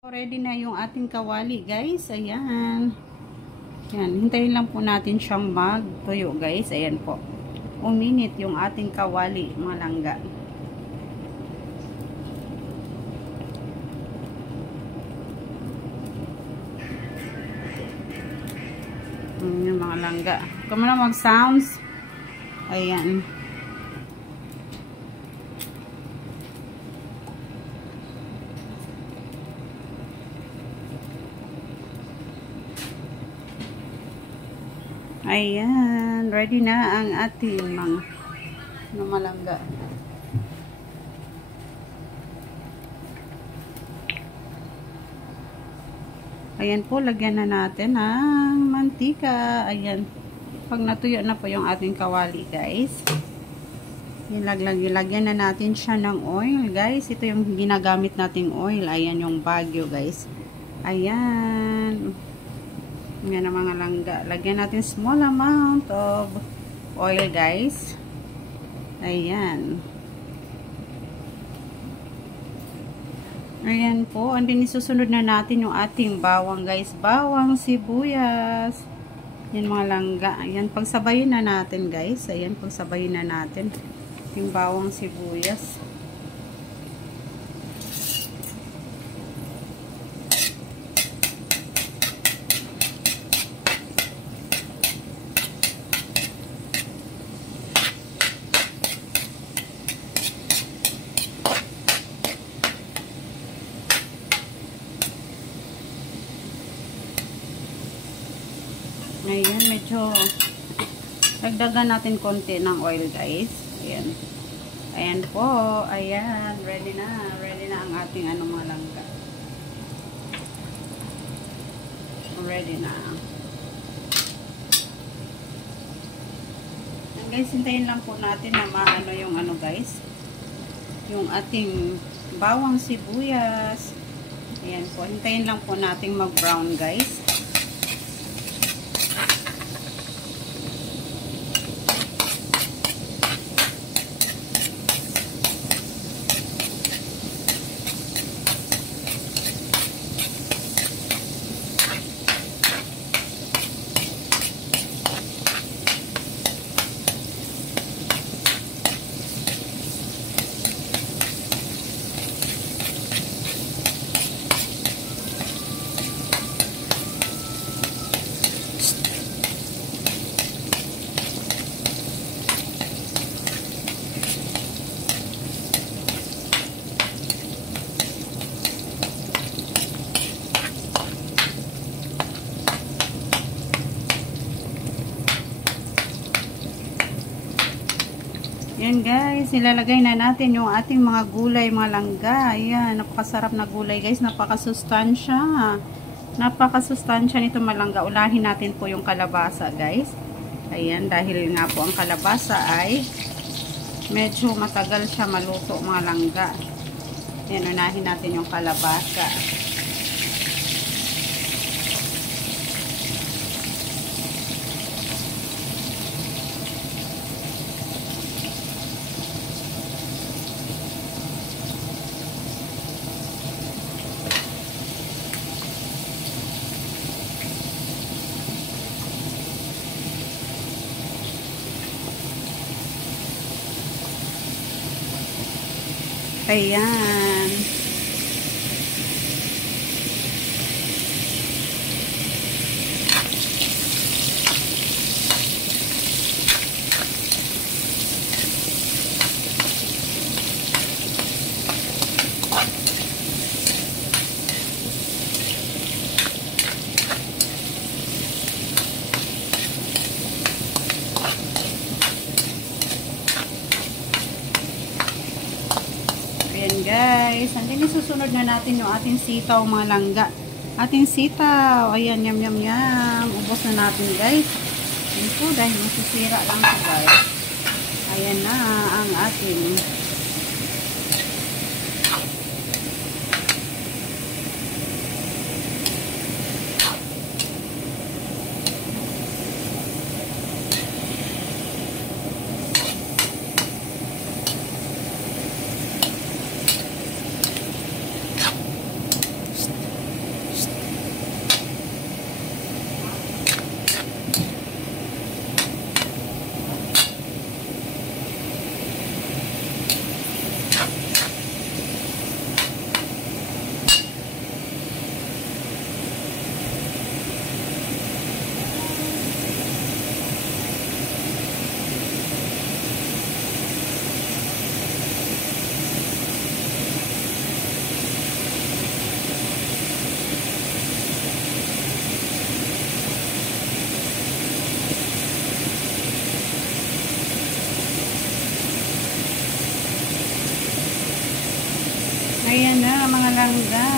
Ready na yung ating kawali, guys. Ayan. Yan. Hintayin lang po natin siyang magtuyo, guys. Ayan po. Uminit yung ating kawali, mga langga. Yung mga langga. Kung na mag-sounds. Ayan. Ayan, ready na ang ating mga malangga. Ayan po, lagyan na natin ang mantika. Ayan, pag natuyo na po yung ating kawali, guys. Lagyan na natin siya ng oil, guys. Ito yung ginagamit nating oil. Ayan yung Baguio, guys. Ayan. Yan ang mga langga. Lagyan natin small amount of oil, guys. Ayan. Ayan po. And then isusunod na natin yung ating bawang, guys. Bawang, sibuyas. Yan mga langga. Ayan. Pagsabayin na natin, guys. Ayan. Pagsabayin na natin yung bawang, sibuyas. Ayan, medyo dagdagan natin konti ng oil, guys. Ayan. Ayan po. Ayan. Ready na. Ready na ang ating mga langga. Ready na. And guys, hintayin lang po natin na maano yung guys. Yung ating bawang sibuyas. Ayan po. Hintayin lang po natin mag-brown, guys. Yan guys, ilalagay na natin yung ating mga gulay, mga langga. Ayan, napakasarap na gulay guys, napakasustansya. Napakasustansya nito malangga. Ulahin natin po yung kalabasa guys. Ayan, dahil nga po ang kalabasa ay medyo matagal siya maluto mga langga. Ayan, unahin natin yung kalabasa. Ayan. Ayan guys, and then isusunod na natin yung ating sitaw mga langga. Ating sitaw, ayan, yum yum yum. Ubos na natin guys. Ayan po, dahil masisira lang po guys. Ayan na ang ating langga.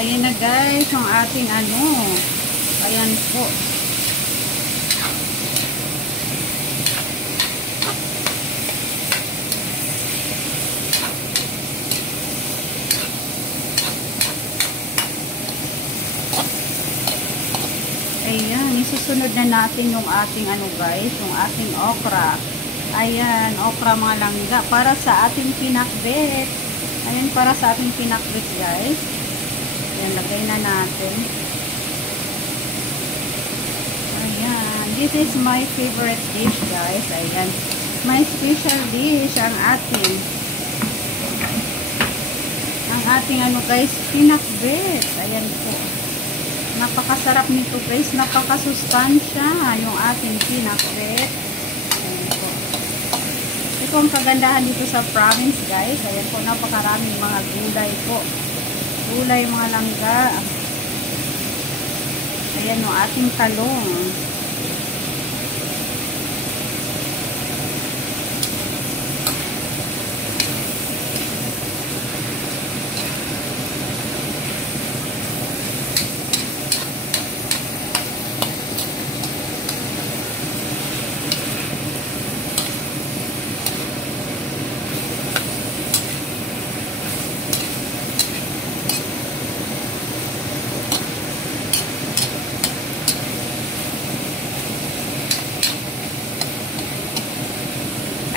Ayan na guys, yung ating ano. Ayan po. Ayan, isusunod na natin yung ating ano guys, yung ating okra. Ayan, okra mga langga para sa ating pinakbet. Ayan, para sa ating pinakbet guys. Ayan, lagay na natin. Ayan, this is my favorite dish guys. Ayan, my special dish ang ating ano guys, pinakbet. Ayan po. Napakasarap nito guys, napakasustansya yung ating pinakbet. Ayan po. Ito ang kagandahan dito sa province guys. Ayan po, napakaraming mga gulay po. Gulay mga langga. Ayan yung ating talong.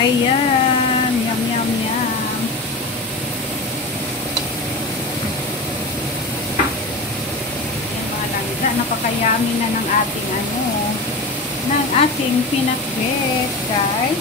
Ayan, yum yum yum. Ayan mga langga, napakayami na ng ating ano, ng ating pinakbet guys.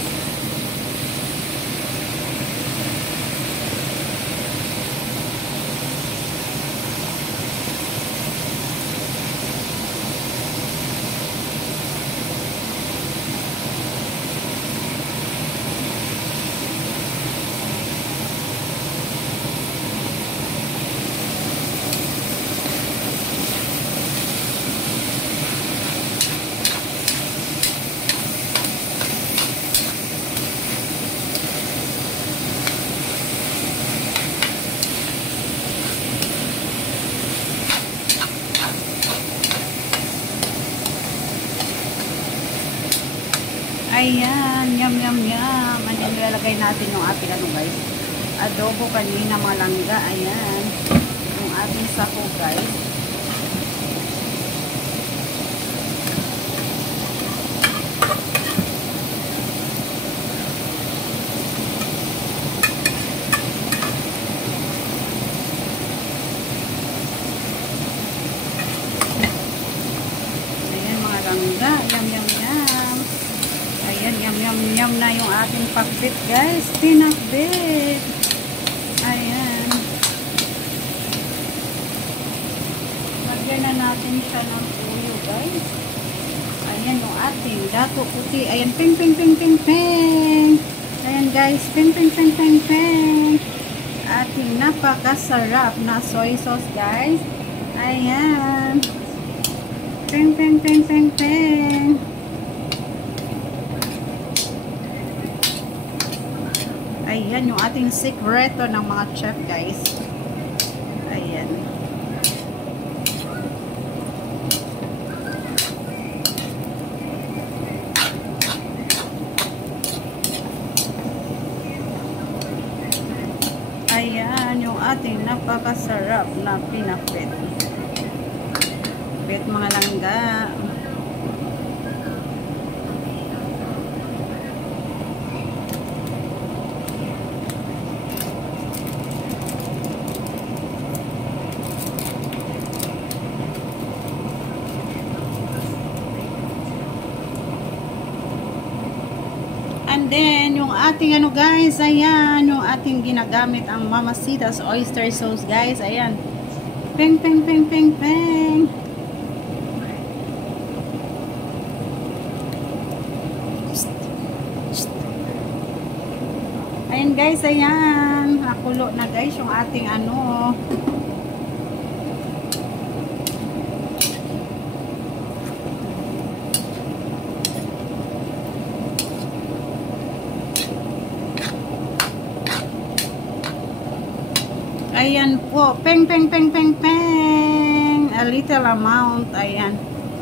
Ayan, yum yum yum. Ano nilalagay natin yung ating ano guys, adobo kanina mga langga. Ayan, yung ating sako guys. Ayan mga langga, yum yum yum. Ayan, yum yum yum na yung ating pakbit guys, pinakbit. Ayan, lagyan na natin siya ng tuyo guys. Ayan yung ating dato puti. Ayan, ping ping ping ping ping. Ayan guys, ping ping ping ping ping. Ating napakasarap na soy sauce guys. Ayan, ping ping ping ping ping. Ayan yung ating sikreto ng mga chef guys. Ayan. Ayan yung ating napakasarap na pinakbet. Bet mga langga. then, yung ating ano guys, ayan, yung ating ginagamit ang Mamacita's oyster sauce guys, ayan. Peng, peng, peng, peng, peng. Ayan guys, ayan. Nakulo na guys yung ating ano. Ayan po. Peng, peng, peng, peng, peng. A little amount. Ayan.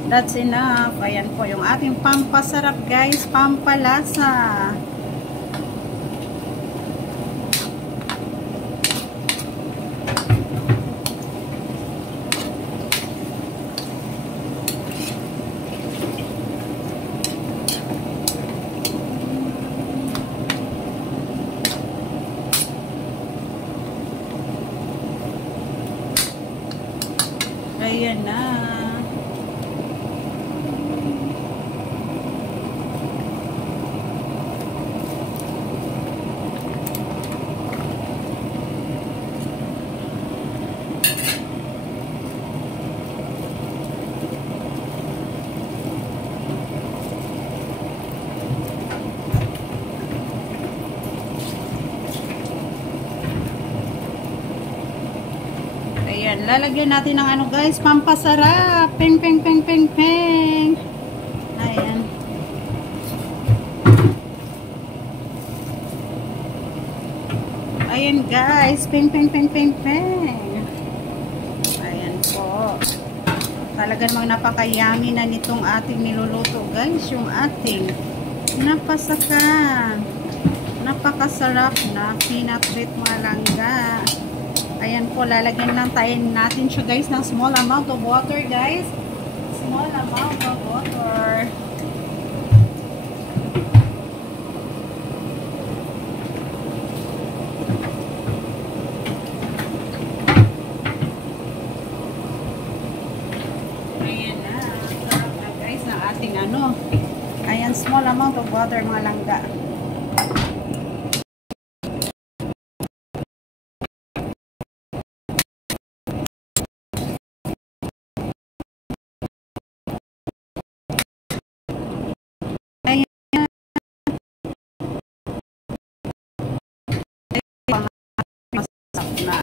That's enough. Ayan po yung ating pampasarap guys. Pampalasa. Ayan na. Ayan, lalagyan natin ng ano guys, pampasarap. Peng, peng, peng, peng, peng. Ayan. Ayan guys, peng, peng, peng, peng, peng. Ayan po. Talaga namang napaka-yummy na nitong ating niluluto guys. Yung ating napasaka. Napakasarap na peanut butter mga langga. Ayan po, lalagyan lang tayo natin siya guys ng small amount of water guys. Small amount of water. Ayan na. Sarap na guys ng ating ano. Ayan, small amount of water mga langga.